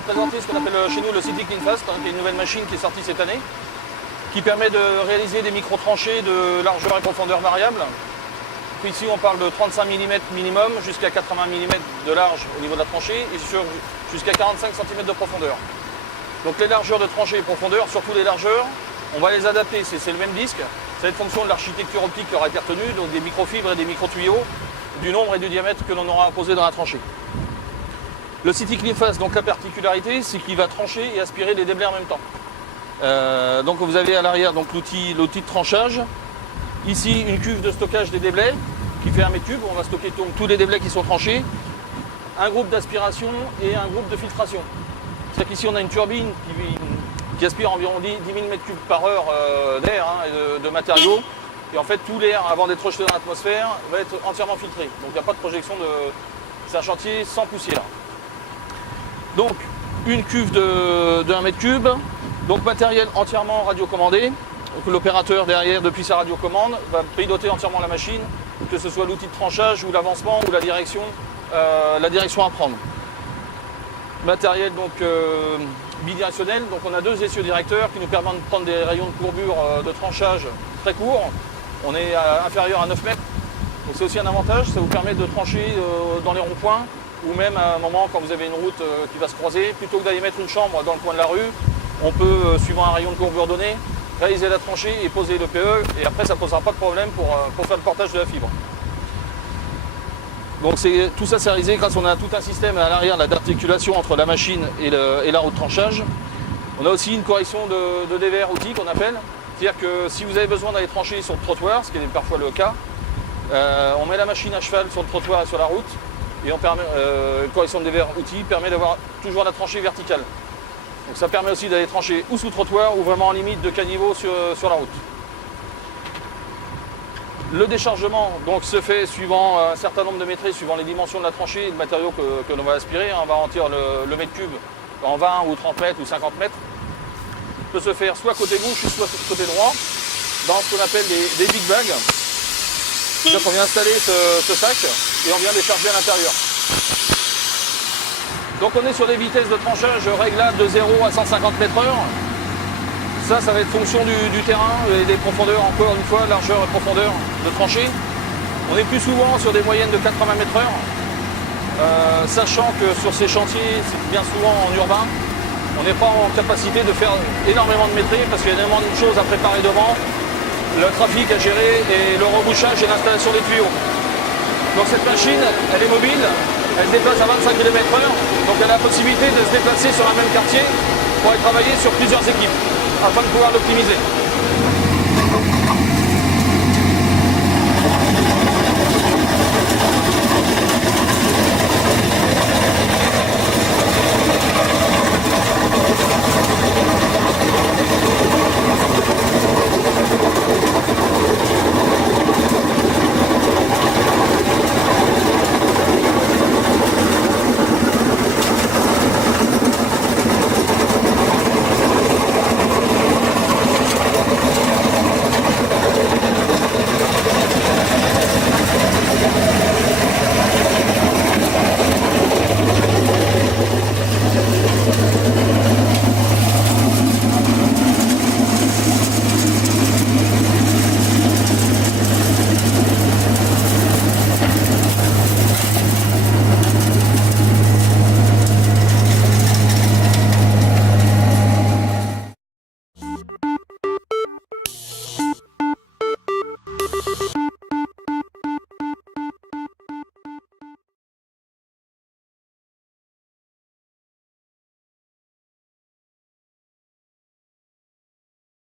vous présenter ce qu'on appelle chez nous le City Clean Fast, qui est une nouvelle machine qui est sortie cette année, qui permet de réaliser des micro-tranchées de largeur et profondeur variables. Ici, on parle de 35 mm minimum jusqu'à 80 mm de large au niveau de la tranchée et jusqu'à 45 cm de profondeur. Donc les largeurs de tranchée et profondeur, surtout les largeurs, on va les adapter, c'est le même disque. Ça va être fonction de l'architecture optique qui aura été retenue, donc des microfibres et des micro-tuyaux, du nombre et du diamètre que l'on aura imposé dans la tranchée. Le City Clean Fast, donc la particularité, c'est qu'il va trancher et aspirer les déblais en même temps. Donc vous avez à l'arrière l'outil de tranchage. Ici, une cuve de stockage des déblais qui fait 1 mètre cube. On va stocker donc tous les déblais qui sont tranchés. Un groupe d'aspiration et un groupe de filtration. C'est-à-dire qu'ici, on a une turbine qui aspire environ 10 000 mètres cubes par heure d'air et de matériaux. Et en fait, tout l'air, avant d'être rejeté dans l'atmosphère, va être entièrement filtré. Donc il n'y a pas de projection de... C'est un chantier sans poussière. Donc, une cuve de 1 mètre cube. Donc matériel entièrement radiocommandé. Donc l'opérateur derrière, depuis sa radiocommande, va piloter entièrement la machine, que ce soit l'outil de tranchage ou l'avancement ou la direction à prendre. Matériel donc bidirectionnel, donc on a 2 essieux directeurs qui nous permettent de prendre des rayons de courbure de tranchage très courts. On est inférieur à 9 mètres, donc c'est aussi un avantage, ça vous permet de trancher dans les ronds-points ou même à un moment quand vous avez une route qui va se croiser, plutôt que d'aller mettre une chambre dans le coin de la rue, on peut, suivant un rayon de courbure donné, réaliser la tranchée et poser le PE, et après ça ne posera pas de problème pour faire le portage de la fibre. Donc tout ça c'est réalisé grâce à tout un système à l'arrière d'articulation entre la machine et la roue de tranchage. On a aussi une correction de dévers outil qu'on appelle, c'est-à-dire que si vous avez besoin d'aller trancher sur le trottoir, ce qui est parfois le cas, on met la machine à cheval sur le trottoir et sur la route, et une correction de dévers outil permet d'avoir toujours la tranchée verticale. Donc ça permet aussi d'aller trancher ou sous trottoir ou vraiment en limite de caniveau sur la route. Le déchargement donc, se fait suivant un certain nombre de métrés, suivant les dimensions de la tranchée et le matériau que l'on va aspirer. On va remplir le mètre cube en 20 ou 30 mètres ou 50 mètres. Il peut se faire soit côté gauche ou soit côté droit, dans ce qu'on appelle des big bags. Donc on vient installer ce sac et on vient décharger à l'intérieur. Donc on est sur des vitesses de tranchage réglables de 0 à 150 m/h. Ça va être fonction du terrain et des profondeurs, encore une fois, largeur et profondeur de tranchée. On est plus souvent sur des moyennes de 80 m/h, sachant que sur ces chantiers, c'est bien souvent en urbain, on n'est pas en capacité de faire énormément de métrés parce qu'il y a énormément de choses à préparer devant, le trafic à gérer et le rebouchage et l'installation des tuyaux. Donc cette machine, elle est mobile, elle se déplace à 25 km/h, donc elle a la possibilité de se déplacer sur un même quartier pour aller travailler sur plusieurs équipes, afin de pouvoir l'optimiser.